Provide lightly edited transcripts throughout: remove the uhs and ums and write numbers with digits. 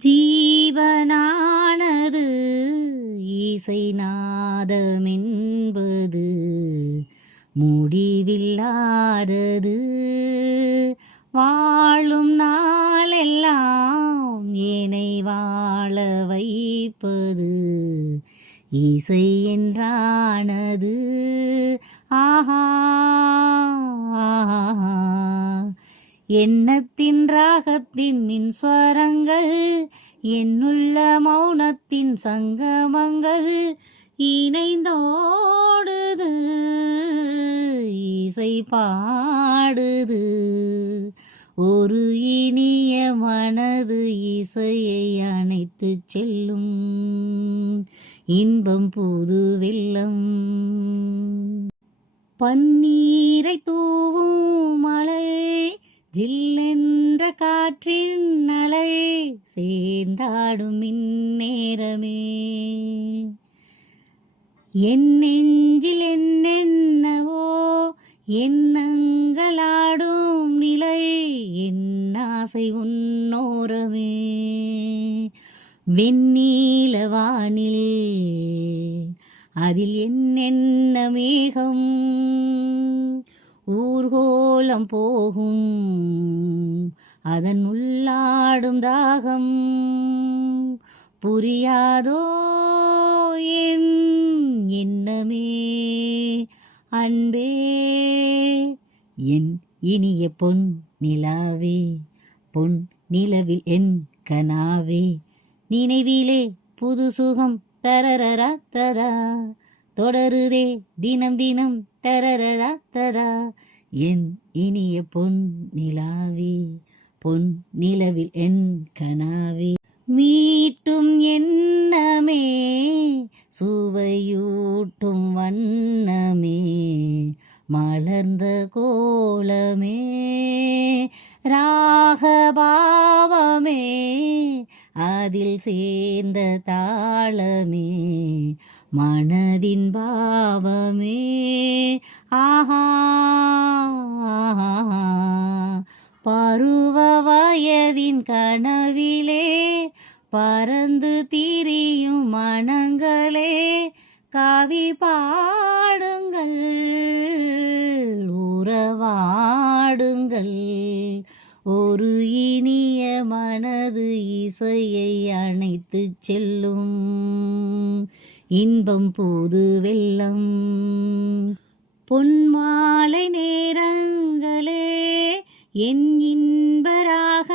ஜீவனானது இசை நாதமென்பது முடிவில்லாதது. வாழும் நாளெல்லாம் என்னை வாழ வைப்பது இசை என்றானது. ஆஹா எண்ணத்தின் ராகத்தின் மின்ஸ்வரங்கள், என்னுள்ள மௌனத்தின் சங்கமங்கள் இணைந்தோடுது, இசை பாடுது. ஒரு இனிய மனது இசையை அணைத்து செல்லும், இன்பம் புது வெள்ளம். பன்னீரை தூவும் மலை, ஜில்லென்ற காற்றின் அலை, சேர்ந்தாடும் இந்நேரமே. என் நெஞ்சில் என்னென்னவோ எண்ணங்களாடும் நிலை, என் ஆசை உன்னோரமே. வெண்ணீல வானில் அதில் என்னென்ன மேகம், ஊர்கோலம் போகும் அதன் உள்ளாடும் தாகம். புரியாதோ என் எண்ணமே அன்பே, என் இனிய பொன் நிலாவே, பொன் நிலவில் என் கனாவே. நினைவிலே புது சுகம் தரரரா தரா, தொடருதே தினம் தினம் தரரரா தரா. என் இனிய பொன் நிலாவே, பொன் நிலவில் என் கனாவே. மீட்டும் எண்ணமே, சுவையூட்டும் வண்ணமே, மலர்ந்த கோலமே, ராகபாவமே, அதில் சேர்ந்த தாளமே, மனதின் பாவமே. ஆஹா பருவ வயதின் கனவிலே பறந்து திரியும் மனங்களே, காவி பாடுங்கள், உறவாடுங்கள். ஒரு இனிய மனது இசையை அணைத்து செல்லும், இன்பம் புது வெள்ளம். பொன்மாலை நேரங்களே, என் இன்பராகங்களே,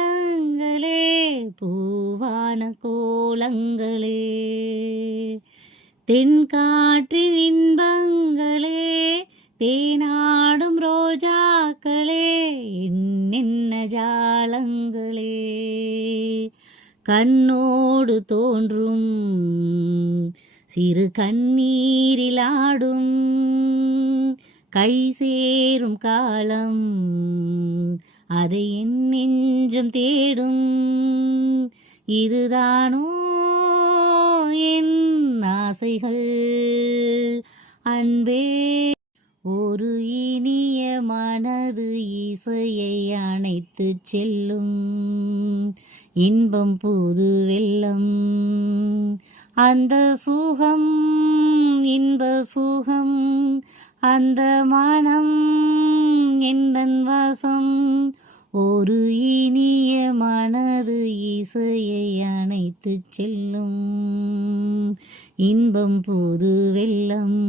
பூவான கோலங்களே, தென்காற்றின் இன்பங்களே, தேனாடும் ரோஜாக்களே, என்னென்ன ஜாலங்களே. கண்ணோடு தோன்றும் சிறு கண்ணீரிலாடும், கை சேரும் காலம் அதை என் நெஞ்சம் தேடும். இதுதானோ என் ஆசைகள் அன்பே. ஒரு இனிய மனது இசையை அணைத்து செல்லும், இன்பம் புது வெள்ளம். அந்த சுகம் இன்ப சுகம், அந்த மனம் எந்தன் வசம். ஒரு இனிய மனது இசையை அணைத்து செல்லும், இன்பம் புது வெள்ளம்.